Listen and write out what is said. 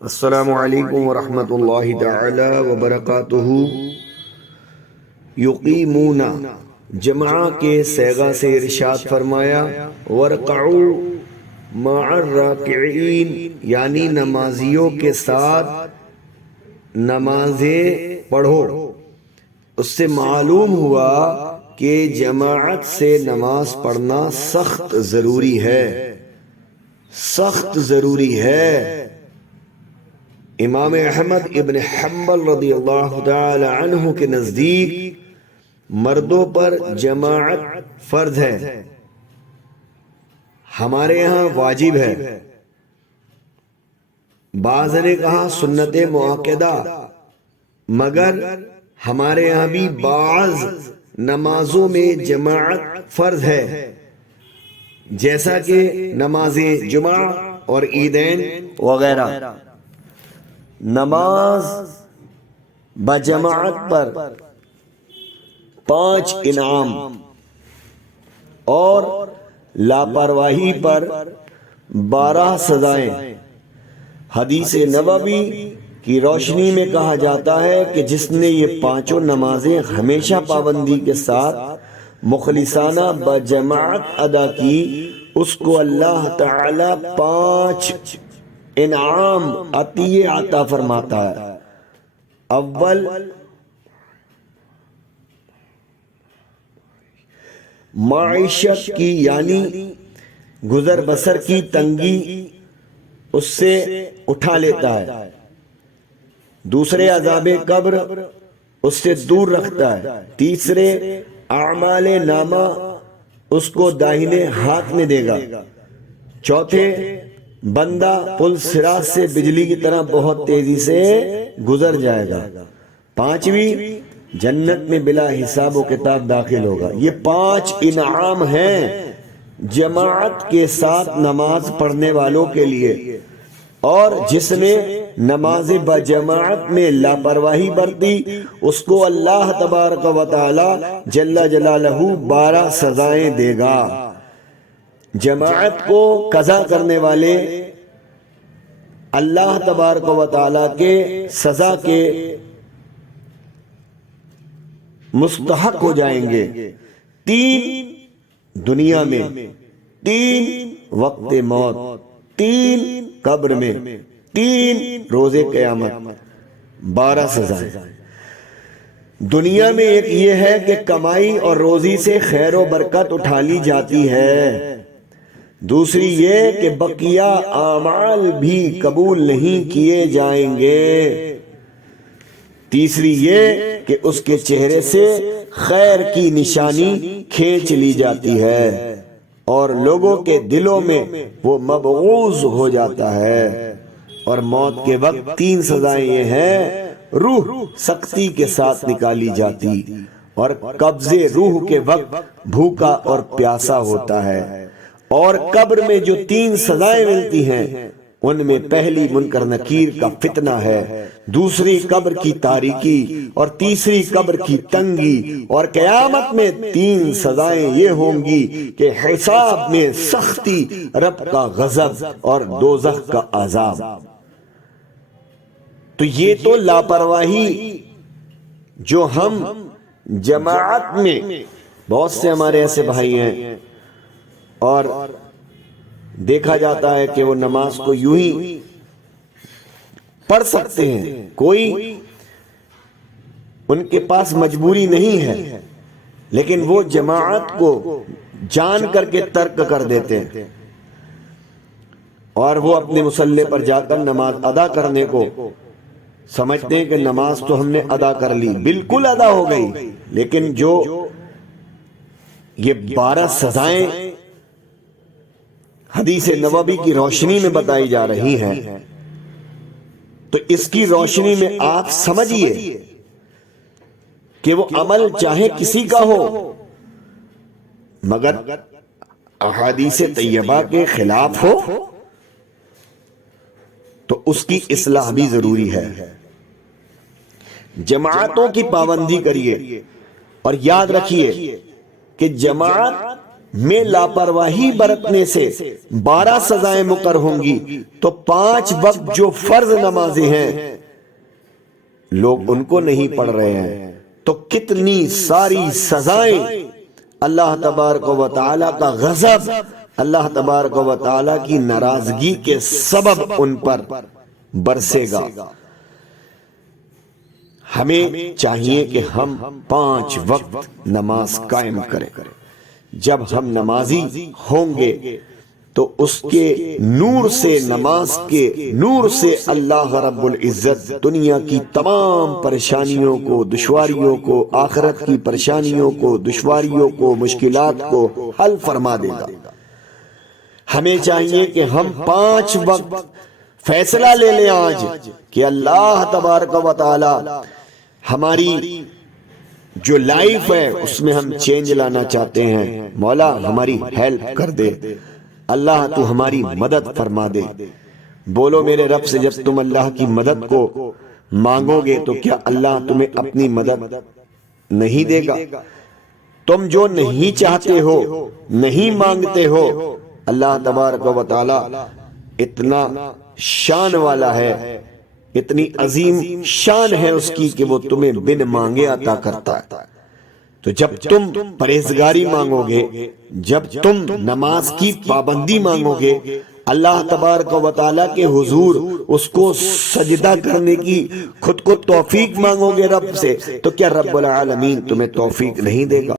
السلام علیکم ورحمۃ اللہ تعالی وبرکاتہ۔ یقیمون جمع کے صیغہ سے ارشاد فرمایا ورکعوا مع الراکعین، یعنی نمازیوں کے ساتھ نمازیں پڑھو۔ اس سے معلوم ہوا کہ جماعت سے نماز پڑھنا سخت ضروری ہے، سخت ضروری ہے۔ امام احمد ابن حنبل رضی اللہ تعالی عنہ کے نزدیک مردوں پر جماعت فرض ہے، ہمارے یہاں واجب ہے، بعض نے کہا سنت مؤکدہ، مگر ہمارے یہاں بھی بعض نمازوں میں جماعت فرض ہے، جیسا کہ نماز جمعہ اور عیدین وغیرہ۔ نماز بجماعت پر 5 انعام اور لاپرواہی پر 12 سزائیں۔ حدیث نبوی کی روشنی میں کہا جاتا ہے کہ جس نے یہ 5 نمازیں ہمیشہ پابندی کے ساتھ مخلصانہ بجماعت ادا کی، اس کو اللہ تعالی 5 انعام عطیے عطا فرماتا ہے۔ اول، معیشت کی یعنی گزر بسر کی تنگی اس سے اٹھا لیتا ہے۔ دوسرے، عذاب قبر اس سے دور رکھتا ہے۔ تیسرے، اعمال نامہ اس کو داہنے ہاتھ میں دے گا۔ چوتھے، بندہ پل صراط سے بجلی کی طرح بہت تیزی سے گزر جائے گا۔ پانچویں، جنت میں بلا حساب و کتاب داخل ہوگا۔ یہ 5 انعام ہیں جماعت کے ساتھ نماز پڑھنے والوں کے لیے، اور جس نے نماز بجماعت میں لاپرواہی برتی اس کو اللہ تبارک و تعالی جل جلالہ 12 سزائیں دے گا۔ جماعت کو قضا کرنے والے اللہ تبارک و تعالی کے سزا کے مستحق ہو جائیں گے۔ 3 دنیا میں، 3 وقت موت، 3 قبر میں، 3 روز قیامت، 12 سزائیں۔ دنیا میں ایک یہ ہے کہ کمائی اور روزی سے خیر و برکت اٹھا لی جاتی ہے، دوسری یہ کہ بقیہ اعمال بھی قبول نہیں کیے جائیں گے، تیسری یہ کہ اس کے چہرے سے خیر کی نشانی کھینچ لی جاتی ہے اور لوگوں کے دلوں میں وہ مبغوض ہو جاتا ہے۔ اور موت کے وقت 3 سزائیں یہ ہیں: روح سختی کے ساتھ نکالی جاتی، اور قبضے روح کے وقت بھوکا اور پیاسا ہوتا ہے۔ اور قبر میں جو 3 سزائیں ملتی ہیں ان میں پہلی منکر نکیر کا فتنہ ہے، دوسری قبر کی تاریکی، اور تیسری قبر کی تنگی، اور قیامت میں 3 سزائیں یہ ہوں گی کہ حساب میں سختی، رب کا غضب، اور دوزخ کا عذاب۔ تو یہ تو لاپرواہی جو ہم جماعت میں، بہت سے ہمارے ایسے بھائی ہیں اور دیکھا جاتا ہے کہ وہ نماز کو یوں ہی پڑھ سکتے ہیں، کوئی ان کے پاس مجبوری نہیں ہے، لیکن وہ جماعت کو جان کر کے ترک کر دیتے ہیں اور وہ اپنے مصلی پر جا کر نماز ادا کرنے کو سمجھتے ہیں کہ نماز تو ہم نے ادا کر لی، بالکل ادا ہو گئی، لیکن جو یہ 12 سزائیں حدیث نبوی کی روشنی میں بتائی جا رہی ہیں، تو اس کی روشنی میں آپ سمجھیے کہ وہ عمل چاہے کسی کا ہو مگر احادیث طیبہ کے خلاف ہو تو اس کی اصلاح بھی ضروری ہے۔ جماعتوں کی پابندی کریے، اور یاد رکھیے کہ جماعت میں لاپرواہی برتنے سے 12 سزائیں مقرر ہوں گی، تو 5 وقت جو فرض نمازیں ہیں لوگ ان کو نہیں پڑھ رہے ہیں، تو کتنی ساری سزائیں، اللہ تبارک و تعالی کا غضب، اللہ تبارک و تعالی کی ناراضگی کے سبب ان پر برسے گا۔ ہمیں چاہیے کہ ہم 5 وقت نماز قائم کریں۔ جب ہم نمازی ہوں گے تو اس کے نور سے، نماز کے نور سے اللہ رب العزت دنیا کی تمام پریشانیوں کو، دشواریوں کو، آخرت کی پریشانیوں کو، دشواریوں کو، مشکلات کو حل فرما دے گا۔ ہمیں چاہیے کہ ہم 5 وقت فیصلہ لے لیں آج کہ اللہ تبارک و تعالی ہماری جو لائف ہے اس میں ہم چینج لانا چاہتے ہیں، مولا ہماری ہیلپ کر دے، اللہ تو ہماری مدد فرما دے۔ بولو میرے رب سے، جب تم اللہ کی مدد کو مانگو گے تو کیا اللہ تمہیں اپنی مدد نہیں دے گا؟ تم جو نہیں چاہتے ہو، نہیں مانگتے ہو، اللہ تبارک و تعالی اتنا شان والا ہے، اتنی عظیم شان ہے اس کی کہ وہ تمہیں بن مانگے عطا کرتا ہے۔ تو جب تم پرہیزگاری مانگو گے، جب تم نماز کی پابندی مانگو گے، اللہ تبارک و تعالیٰ کے حضور اس کو سجدہ کرنے کی خود کو توفیق مانگو گے رب سے، تو کیا رب العالمین تمہیں توفیق نہیں دے گا؟